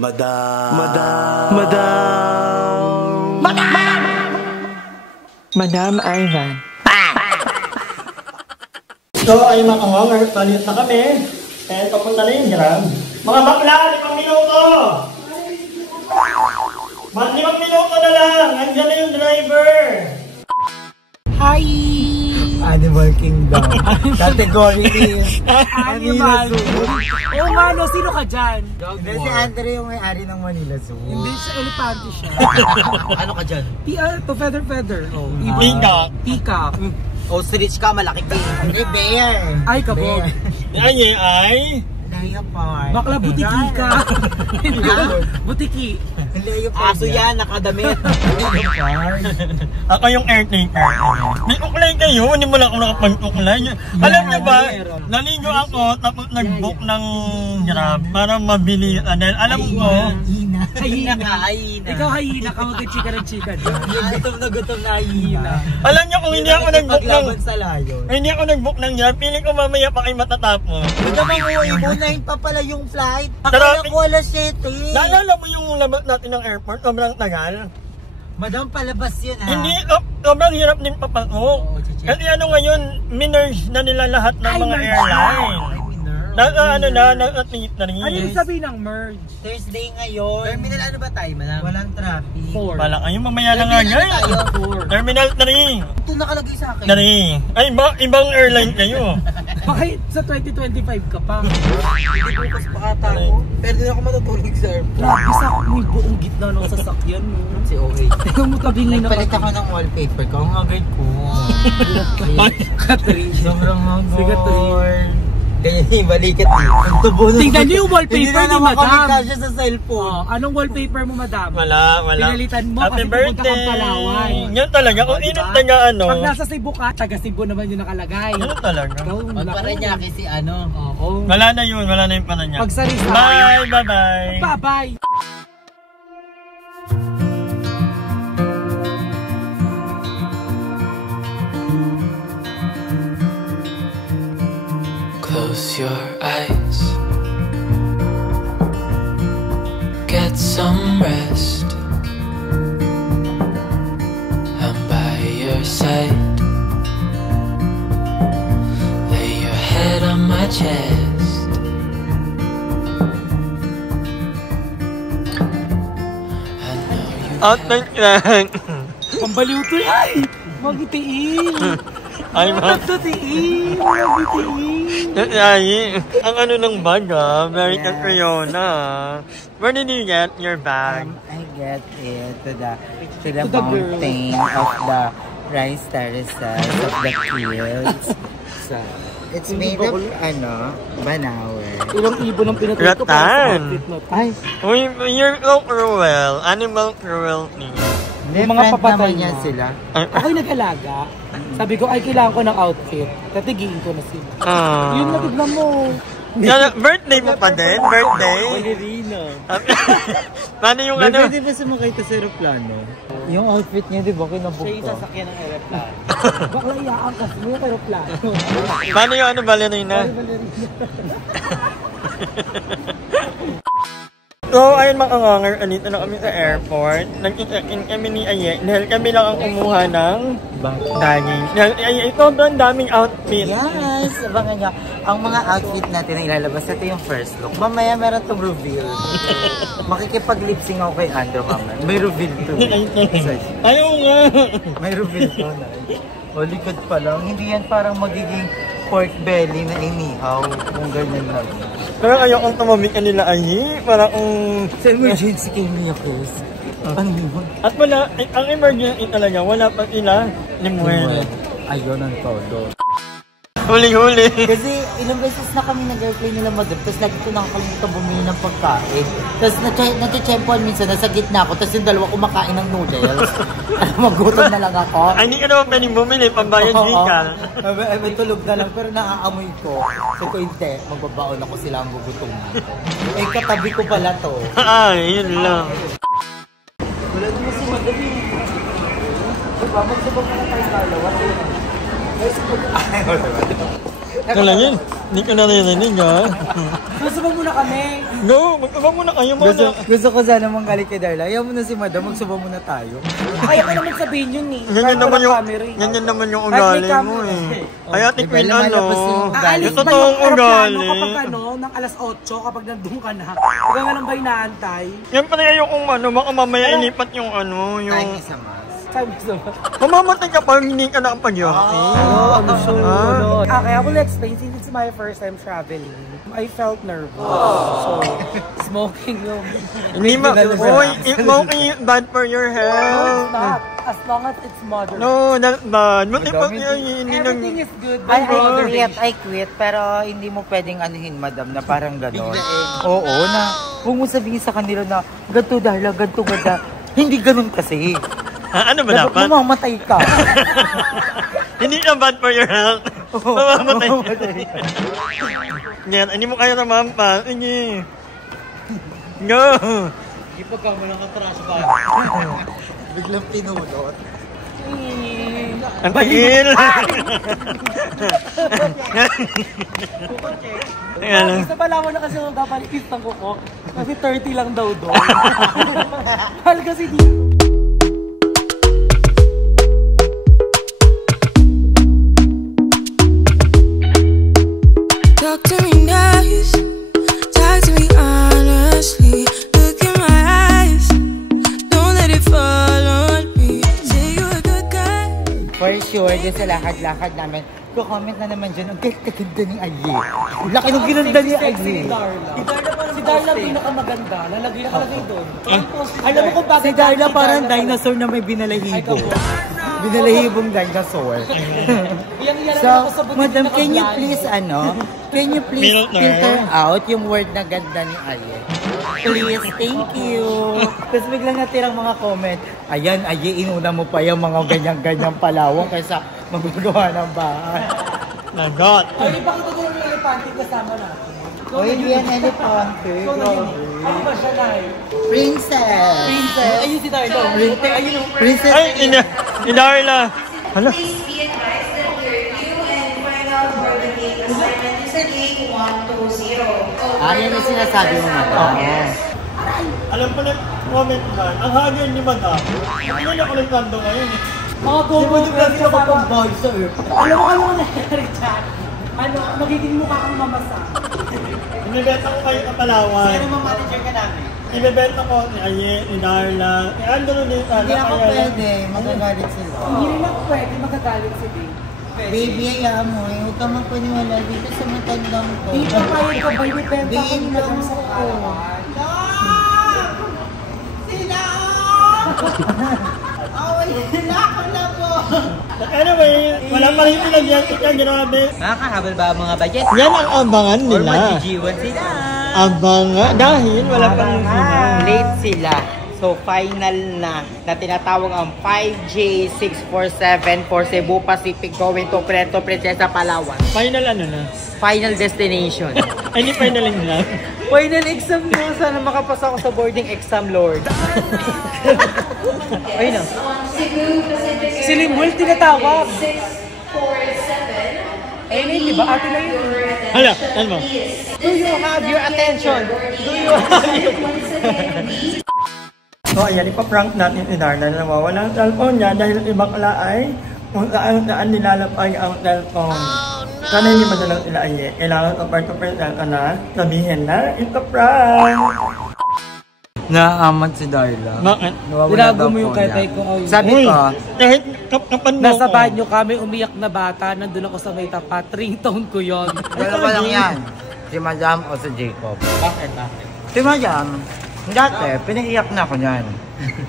Madam. Madam Ivan. So ay mga kawanger, palit na kami. And papunta na yung Grab. Mga bakla, 5 minuto! 5 minuto na lang! Andiyan na yung driver! Hi! Animal Kingdom. Category is Manila Zoo. Oh mano, sino ka dyan? Hindi, si Andre yung may-ari ng Manila Zoo. Hindi siya, elepante siya. Ano ka dyan? To feather. Oh, Peacock. Peacock. Ostrich ka, malaki king. Hindi, bear. Ay, kabog. Ay! Leopard. Bakla butiki ka. Butiki. Leopard. Aso yan, nakadamit. Leopard. Ako yung airtaker. May uklay kayo, hindi mo lang ako nakapag-uklay. Alam niyo ba, naligo ako tapos nag-book ng Grab para mabili. Dahil alam ko, Hayina. Ikaw hayina ka, magka-chika ng chika. Gutom na hyena. alam niyo kung hindi ako nag-book ng Paglaban sa layon. hindi ako nag-book ng Grab, piling ko mamaya pa kayo matatapos. Ito bang uwi, 9 pa pala yung flight. Traffic. Akala ko alas 7. Naalala mo yung labas natin ng airport, sobrang tagal. Madam, palabas yun ha. Hindi, sobrang hirap din papasok. Kasi ano ngayon, minerge na nila lahat ng mga airline. Nag-atleast na rin. Ano yung sabihin ng merge? Thursday ngayon. Terminal ano ba tayo, madam? Walang traffic. 4. Wala kayo, mamaya na nga yan. Terminal 3. Ito nakalagay sa akin. 3. Ay, ibang airline kayo. Bakit sa 2025 ka pa? Hindi bukas pa ata ako. Pero din ako matutulog sa airport. Grabe sa may buong gitna ng sasakyan mo. Si Owe. Ikaw mo tabingin na Nagpalit ako ng wallpaper ko. Ang haggard ko. Catherine. Sobrang haggard. Si Catherine. Ganyan yung balikat niyo. Ang tubo na. Tingnan niyo yung wallpaper Hindi na ni naman madam. kami kasya sa cellphone. Oh, anong wallpaper mo, madam? Wala. Pinalitan mo Happy kasi pupunta kang birthday. Palawan. Yan talaga, kung Diba? inong taga ano. Pag nasa Cebu ka, taga Cebu naman yung nakalagay. Yan talaga. Ikaw, Magparanyaki si ano. Oo. Wala na yung pananya. Pag sa Rizal. Bye. Bye-bye. Close your eyes, get some rest. I'm by your side, lay your head on my chest. I know you Outlet lang. Pambaliw to ay! Magitiin! Ay, Magtutiin! Magitiin! Ay, ang ano ng bag very Catriona. Where did you get your bag? I get it to the mountain of the rice terraces of the fields. So, it's made of Banawer. Ilang ibon ang pinatay ko para sa Ratan. outfit na to. Ay, Uy, you're so cruel. Animal cruelty. Yung mga friend papatay naman yan na. sila. Ako'y nag-alaga. Sabi ko, ay kailangan ko ng outfit. Tatigiin ko na sila. Ah. Yun na, tignan mo. Birthday mo pa din? Birthday? Ballerina. Paano yung ano? Pwede ba sumakay sa aeroplano? Yung outfit niya, di ba, kinabuk Siya yung ko? sasakyan ng aeroplano. Bakla iaangkas mo yung aeroplano. Paano yung ano, ballerina? So, ayun mga kanganger, andito na kami sa airport. Nag-check-in kami ni Aye dahil kami lang ang kumuha ng baggage. Dahil Aye, sobrang daming outfit. Yes! Abangan nyo. Ang mga outfit natin na ilalabas, ito yung first look. Mamaya meron itong reveal. Makikipag-lipsing ako kay Andrew mamaya. May reveal to. Ayaw nga! May reveal to na. O, likod pa lang. Hindi yan parang magiging pork belly na inihaw. Kung ganyan lang. Pero ayokong tumamig ka nila Aye. Para kung... Sa emergency kay Mia Cruz. Ano yun? At wala, ang emergency talaga, wala pa sila limuel. Ayun ang todo. Huli-huli. Kasi ilang beses na kami nag-airplane nila madam, tapos lagi ko nakakalimutan bumili ng pagkain. Tapos natchempoan minsan, nasa gitna ako, tapos yung dalawa kumakain ng noodles. Magutom na lang ako. Ay, hindi ka naman pwedeng bumili, pambayad ka. May tulog na lang, pero naaamoy ko. Sabi ko, hindi, magbabaon ako sila ang gugutom. Eh, katabi ko pala to. Ay, yun lang. Wala din kasi madali. Diba, magsabag na tayo dalawa. Ay, Kala yun, hindi ka naririnig ha. Gusto mo muna kami. Go, mag-abang muna kayo muna. Gusto ko sana manggalit kay Darla. Ayaw mo na si Madam, magsuba muna tayo. Kaya ko naman sabihin yun eh. Ganyan naman yung ugali mo eh. Kaya tikwin ano, yung totoong ugali. Kapag ano, ng alas 8, kapag nandun ka na, huwag nga lang ba inaantay? Yan pala yung ano, baka mamaya ilipat yung ano, yung... Sabi ko ba? Mamamatay ka pa, hindi ka nakapag-yoki. Ano siya? Okay, I will explain. Since it's my first time traveling, I felt nervous. So, smoking yung... Hindi smoking is bad for your No, health. it's not. As long as it's moderate. No, not bad. Buti pa hindi nang... Everything is good. I quit, pero hindi mo pwedeng anuhin, Madam, na parang gano'n. Oo, na huwag mo sabihin sa kanila na ganito Darla, ganito ganda. Hindi gano'n kasi. Ano ba dapat? Mamamatay ka. Hindi na bad for your health. Mamamatay ka. Yan, hindi mo kaya namampa. Sige. Go! Hindi pagka mo lang katrash ba? Biglang pinulot. Ang tagil! Gusto pala mo na kasi magpapalikis ng kuko. Kasi 30 lang daw doon. Mahal kasi di. Talk to me nice, talk to me honestly. Look in my eyes, don't let it fall on me. Say you're a good guy. For sure, din sa lakad-lakad namin, comment na naman dyan, ang ganda ni Aye. Laki ng ginanda ni Aye. Si Darla pinakamaganda. Lalagay doon. Alam mo kung bakit Si Darla parang dinosaur na may binalahibo. Binalahibong dinosaur. So, Madam, can you please, filter out yung word na ganda ni Aye? Please, thank you. Tapos biglang natirang mga comment, ayan, Aye, inuna mo pa yung mga ganyan-ganyan palawang kaysa magagawa ng bahay. Nagot! Ay, bakit ito yung elepante kasama natin? Oy, hindi yan elepante. Ano ba siya na eh? Princess! Princess! Ayun si Darla. Ayun o. Princess! Ay, Darla! Hala? Please be advised that your review and final boarding assignment is at gate 120. Yan yung sinasabi mo, Madam. Alam ko na comment man, ang hagyan ni Madam. Ano na ko nagkando ngayon eh. Mga combo yung kasi kasama. sir. Alam mo ano nangyari dyan? Ano, magiging mukha kang mamasa. Inibenta ko kayo ng Palawan. Sino mga manager ka namin? Inibenta ko ni Aye, ni Darla, ni Andrew din. Hindi ako pwede. Magagalit sila. Hindi rin ako pwede magagalit si Dave. Baby, hayaan mo. Huwag ka magpaniwala dito sa matandang ko. Di ba kayo ka ba? Ibibenta ko nila dun sa Palawan. Anyway, wala pa rin pinagyan kita, grabe. Nakakahabol ba ang mga budget? Yan ang abangan Or nila. magjijiwan sila? Abangan, dahil wala pa rin sila. Late sila. So, final na tinatawag ang 5J647 for Cebu Pacific going to Puerto Princesa, Palawan. Final ano na? Final destination. Any finaling lang? Final exam mo. Sana makapasa ako sa boarding exam, Lord. Ayun na. Si Limwell tinatawag. Ayun yun, di ba? Ate na yun. Hala, ano mo? Do you have your attention? Do you have your... So ayan, ipaprank natin si Darla na nawawala ang cellphone niya dahil ibang ay kung saan nilalapay ang cellphone. Sana hindi madalang sila Aye. Kailangan kapag-kapag na sabihin na ito prank. Naaamad si Darla. Bakit? Tinago mo yung ketay ko. Sabi ko, Kahit kapan mo Nasa ko. banyo kami, umiyak na bata. Nandun ako sa may tapat. Ringtone ko yon. dalawa lang yan. Si Madam o si Jacob. Bakit? Si Madam, dati, pinaiyak na ako niyan.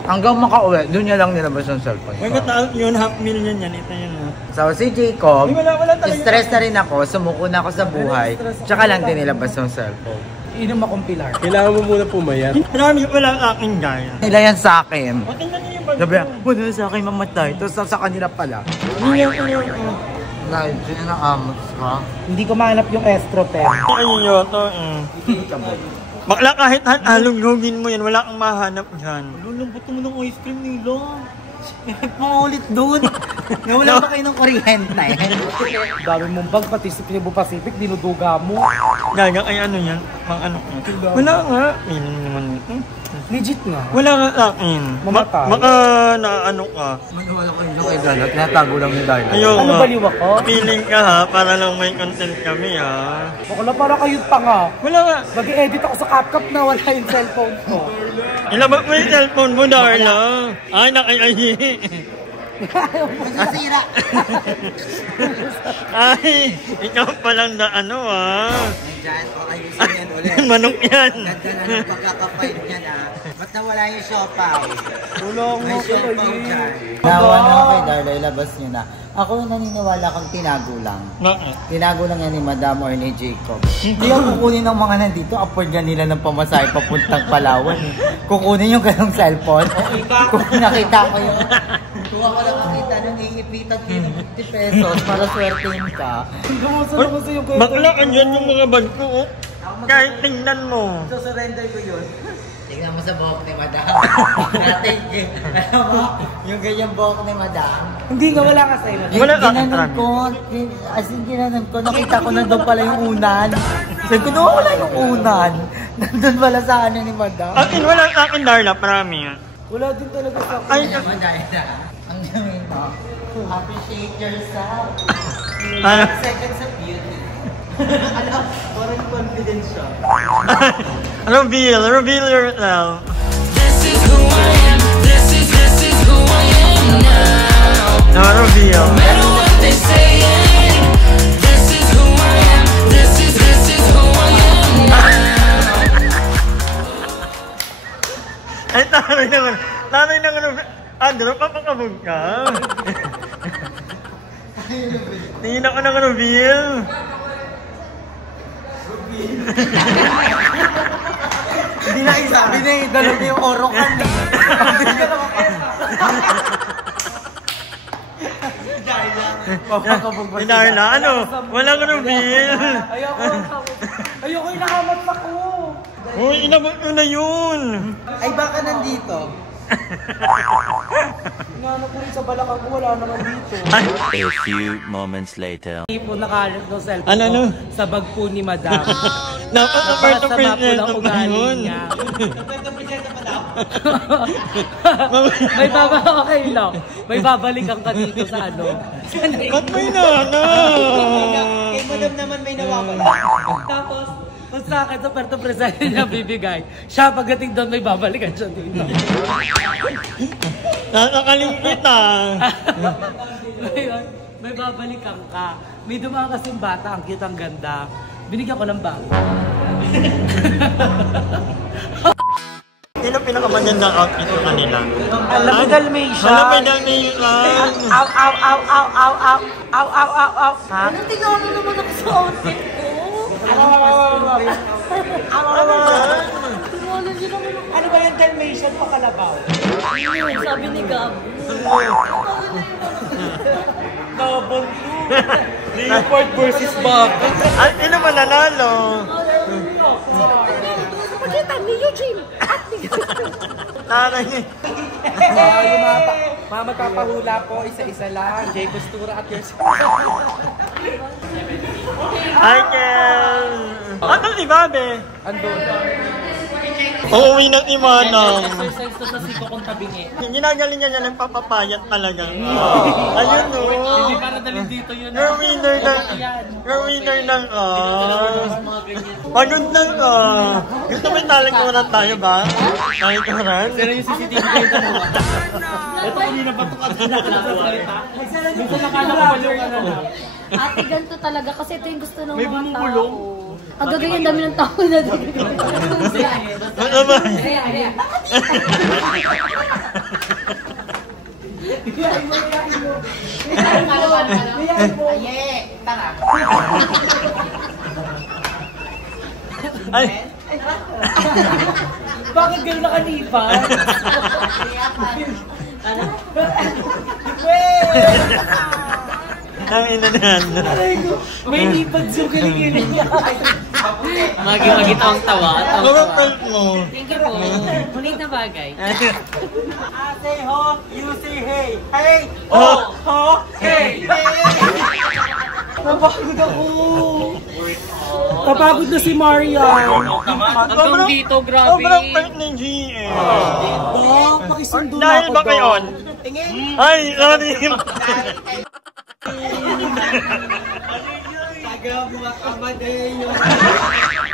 Hanggang makauwi, doon niya lang nilabas yung cellphone May ko. kataas yun, 500,000 yan. Ito yun ha. So, si Jacob, Wala talaga. stress na rin ako, sumuko na ako sa buhay, tsaka lang din nilabas yung cellphone. Inom akong pilar. Kailangan mo muna pumayat. Marami wala ang akin gaya. Nila yan sa akin. O tingnan niyo yung bag Sabi niya, wala sa akin mamatay. Tapos sa kanila pala. Dahil, sino na amos ka? Hindi ko mahanap yung estro pen. Ayun yun to Bakla kahit halong-lugin mo yan, wala kang mahanap dyan. Lulambot mo ng ice cream nila. Paulit doon. Nawala ba kayo ng kuryente? Dami mong bag, pati sa Cebu Pacific, dinuduga mo. Gaga ay ano yan? Pang ano? Wala nga. Naman ito. Legit nga. Wala nga sa akin. Mamatay. Baka na ano ka. Maniwala kayo na kay Darla. Tinatago lang ni Darla. Ayun Ano nga. baliw ako? Feeling ka ha, para lang may content kami ha. Bakla para kayo pa nga. Wala nga. Mag-edit ako sa CapCut na wala yung cellphone ko. Ilabas mo yung cellphone mo, Darla. Ay, nakaiayi. Masira. Ay, ikaw palang na ano ah. Diyan, o ayusin yan ulit. Manok yan. Ganda na ng pagkakapait niya na. Ba't nawala yung siopaw? Tulong mo, May siopaw Kuya. dyan. Nawa na kay Darla, ilabas niyo na. Ako naniniwala kang tinago lang. Bakit? Tinago lang yan ni Madam or ni Jacob. Hindi yung kukunin ng mga nandito, afford nga nila ng pamasahe papuntang Palawan. Kukunin yung ganong cellphone. Kung nakita ko yung... Kuha ko lang nakita nung iipitan kayo ng 50 pesos para swertein ka. Gumusto naman sa'yo, Kuya. Bakla ka dyan yung mga bag ko. Oh. Kahit tingnan mo. Susurrender ko yun. Tingnan mo sa buhok ni Madam. Natin, alam mo, yung ganyang buhok ni Madam. Hindi nga, wala ka sa'yo. Wala ka, Ginanon Tran. ko, as in ginanon ko, nakita ko na doon pala yung unan. Sabi ko, doon wala yung unan. Nandun pala sa ano ni Madam. Akin, wala sa akin, Darla, promise. Wala din talaga sa akin. Ay, Ang gawin mo, appreciate yourself. ano? Seconds of beauty. Alam, parang confidence siya. Reveal yourself. This is who I am. This is who I am now. No, reveal. No matter what they saying. This is who I am. This is who I am now. Ay, taray naman. Andro, papakabog ka. Tingin ako ng reveal. Hindi na isabi na yung gano'n yung orokan. Si Darla, ano? Walang reveal. Ayoko yung nakamat ako. Uy, inabot mo na yun. Ay, baka nandito. Ngano ko rin sa balakang ko, wala naman dito. A few moments later. Hindi po nakalat ng cellphone Ano, ano? ko sa bag po ni Madam. Napaka-part of Napakasama po present ng of ugali yun. niya. Okay lang. May babalikan ka dito sa ano. Ba't may nana? Kay Madam naman may nawawala. Tapos, kung sa akin, sa perto present niya bibigay. Siya pagdating doon, may babalikan siya dito. Nakakalingkit ah. Ngayon, may babalikan ka. May dumaan kasing bata, ang cute, ang ganda. Binigyan ko ng bag. Sino pinakamagandang outfit sa kanila? Alam mo, Dalmatian. Alam mo, Dalmatian. Aw, aw, aw, aw, aw, aw, aw, aw, aw, aw. Ha? Ano tingnan naman ako sa outfit ko? Ano ba yung Dalmatian pa kalabaw? Sabi ni Gab. Double two. Leopard versus Baka. Ay, sino mananalo? Pakita ni Eugene at ni Taray. Mama, papahula po, isa-isa lang. Jay Costura at yours. Hi, Kel. Ano si Babe? Andun. Uuwi na si Manong. Exercise to sa siko kong tabingi. Ginagaling niya ng papapayat talaga. Ayun no. Hindi para dalhin dito yun. You're winner ng Pagod na ka. Gusto mo yung talikuran tayo ba? Talikuran? Pero yung CCTV dito mo. Ito kanina pa ito kanina ka sa salita. Minsan nakala ko ba yung ano na. Ate, ganito talaga kasi ito yung gusto ng May mga bumubulong. tao. Ang gagawin dami ng tao na Ano ba? Ay, Bakit gano'n nakanipan? ang ina na yan. May nipad sa kilikili niya. Magi-magita ang tawa at ang Anong tawa. type mo? Thank you po. Ulit na bagay. Say ho, you say hey. Hey! Ho! Ho! Hey! Napagod ako. Napagod na si Marian. Hanggang dito, grabe. Sobrang type ng GM. Pakisundo na Dahil ako ba kayon? Ay, sorry.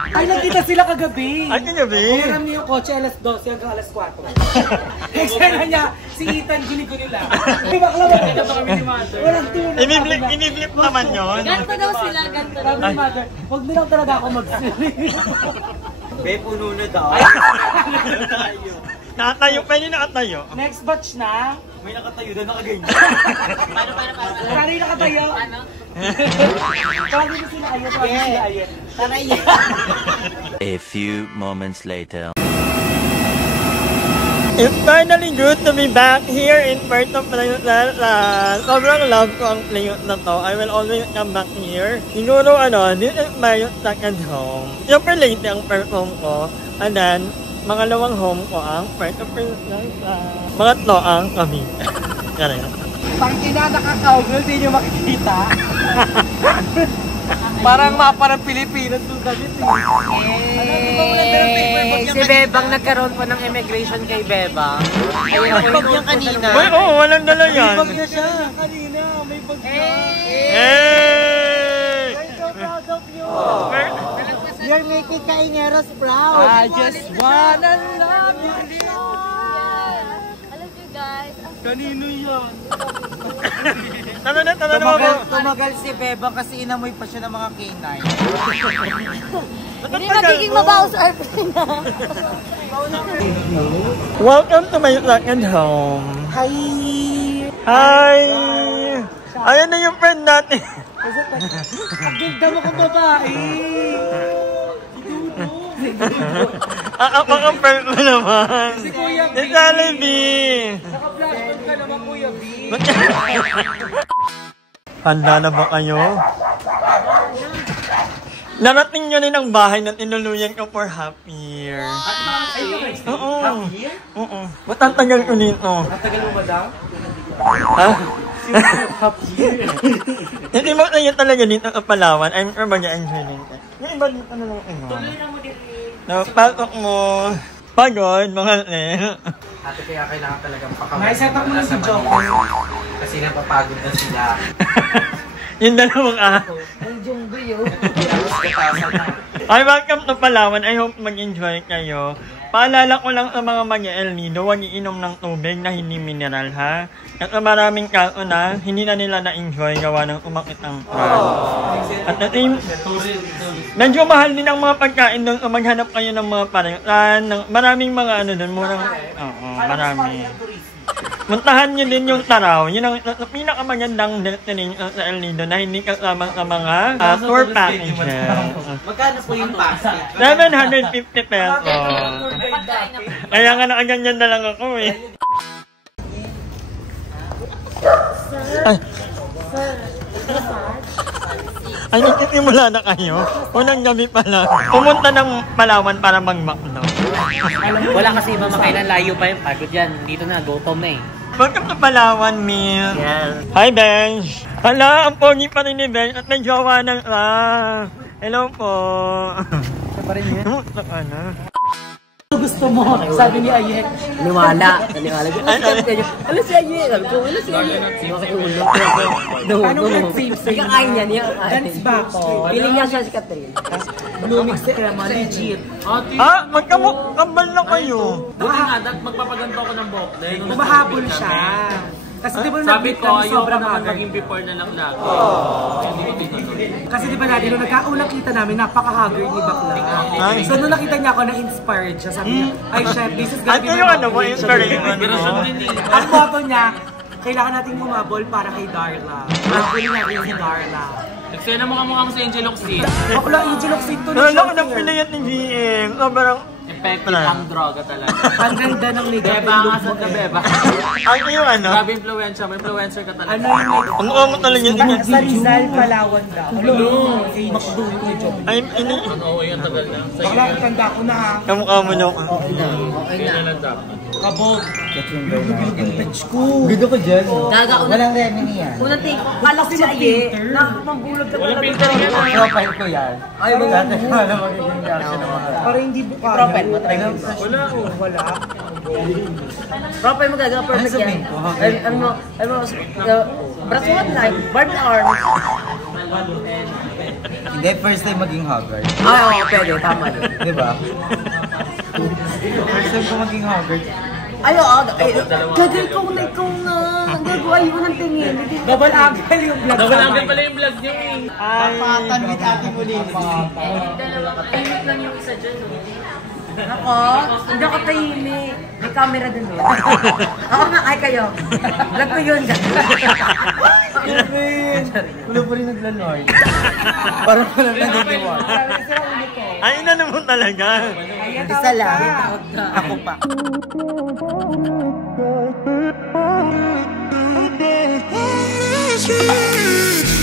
Ay, nagkita sila kagabi. Ay, kagabi? Hiram niyo yung kotse alas 12 hanggang alas 4. Eksena niya, si Ethan guli-guli lang. Di ba kala ba kami ni Mother? Walang tulong. Iniblip naman yun. Ganto daw sila, ganto daw. Sabi ni Mother, huwag nilang talaga ako mag-siri. Be, puno na daw. Nakatayo, pwede nakatayo. Next batch na. May nakatayo na nakaganyan. Kari nakatayo. Ano? Sabi ko sila ayun, sabi ko sila ayun. Taray. A few moments later. It's finally good to be back here in Puerto Princesa. Sobrang love ko ang playot na to. I will always come back here. Siguro this is my second home. Super late ang first home ko. And then, mangalawang home ko ang Puerto Princesa. Pangatlo ang kami. Yan yan. Pang kinanakakawgal, di nyo makikita. Parang maparang Pilipinas yung damit. Si Bebang nagkaroon po ng immigration kay Bebang. Ayun po yung kanina. Uy, walang dala yan. May bag niya siya. Kanina, may bag siya. Hey! I'm so proud of you. You're making Kaineros proud. I just wanna love you. I love you guys. Kanino yan? Tama na ba? Tumagal si Bebang kasi inamoy pa siya ng mga canine. Hindi nagiging mabaho sa airplane na. Welcome to my second home. Hi! Hi! Ayan na yung friend natin. Ang ganda mo kong babae! Ako ang friend mo naman. Si Kuya B! Si Jollibee! Naka-flashback ka naman, Kuya B! Handa na ba kayo? Narating nyo rin ang bahay na tinuluyan ko for half year. Oo. Oo. Ba't ang tagal ko dito? Ang tagal mo ba daw? Ha? Hindi mo tayo talaga dito sa Palawan. I'm sure mag-enjoy din ka. Yung iba dito na lang ino. Napasok mo. Pagod, mga Ate, kaya kailangan talagang pakawin. May setup mo na si Joko. Kasi napapagod na sila. yung dalawang Ang junggoy yun. Ay, welcome to Palawan. I hope mag-enjoy kayo. Paalala ko lang sa mga mag-El Nido, huwag iinom ng tubig na hindi mineral, ha? At maraming kaso na, hindi na nila na-enjoy gawa ng umakit ang At the same, medyo mahal din ang mga pagkain doon kung maghanap kayo ng mga parehan. Maraming mga doon, murang, marami. Muntahan nyo din yung Taraw. Yun ang pinakamagandang destination sa El Nido na hindi kasama sa mga tour packages. Magkano po yung package? 750 pesos. Kaya nga nakaganyan na lang ako eh. Ay, nagsisimula na kayo? Unang gabi pa lang. Pumunta ng Palawan para mag-McDo. Wala kasi mamakailan, layo pa yung pagod yan. Dito na, gutom na eh. Welcome to Palawan, Miss. Yes. Hi, Benj. Hala, ang pogi pa rin ni Benj at may jowa ng hello po. Ito pa rin yun. Kumusta ka na? Gusto mo, sabi ni Ayek. Niwala. Ano si Aye? Sabi ko, ano si Aye? Paano nag-save sa'yo? Kakain niya niya. Dance back. Piling niya siya si Catherine. Blooming si legit. Magkambal na kayo. Buti nga, magpapaganto ako ng buhok. Mahabol siya. Kasi di ba Sabi ko, ayoko sobrang naman haggard. maging before na lang lagi. Kasi di ba natin, nung nagkaunang kita namin, napaka-haggard ni Bakla. Ay. So nung nakita niya ako, na-inspired siya. Sabi niya, ay chef, this is gonna At be yung my mo, inspiration mo. Ang motto niya, kailangan nating humabol para kay Darla. Habulin natin si Darla. Nagsena mo kamukha mo si Angel Oxy. Bakla, Angel of Sinto na Nalala siya. ko ng pinayat ni GM. Sobrang effective ang droga talaga. Ang ganda ng ligaw. Beba nga sa ka, Beba. Ay, yung ano? Grabe influencer, may influencer ka talaga. Ang umo talaga yun. Sa Rizal, Palawan daw. Ay, ini. Oo, yung tagal na. Bakla, tanda ko na ha. Kamukha mo na ako. Kabog. Ganda ko dyan. Gaga, Walang remedy yan. unang take, kala ko si Aye, nakapambulog ka Walang talaga. filter yan. Profile ko yan. Ay, Dati wala magiging reaction ng mga Para hindi bukado. Profile mo, try mo. Wala ko. Wala. Profile mo gagawa, perfect Ano yan. sabihin ko? Ano mo, brass one like, barbed arms. Hindi, first time maging Haggard. Ay, oo, pwede, tama din. Di ba? First time ko maging Haggard. Ay, oo, gagal ko na ikaw na. Gagawa yun ang tingin. Double angle yung vlog. Double angle pala yung vlog niyo eh. Papatan with Ate Mulini. Tahimik lang yung isa dyan, no? Ako, hindi ako tahimik. May camera dun, no? Ako nga, ay kayo. Vlog ko yun, gano'n. Wala pa rin naglalord. Parang wala na nagdiwag. Ay, inano mo talaga. Isa lang. Ako pa.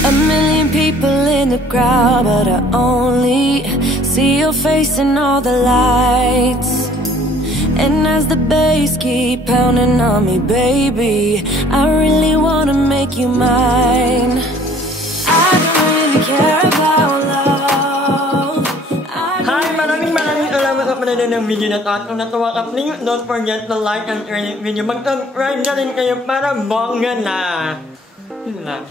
A million people in the crowd, but I only see your face in all the lights. And as the bass keep pounding on me, baby, I really wanna make you mine. I don't really care about love. Hi, maraming salamat sa panonood ng video na to. At kung natuwa ka, please don't forget to like and share the video. Mag-subscribe na rin kayo para bongga na. Yun lang.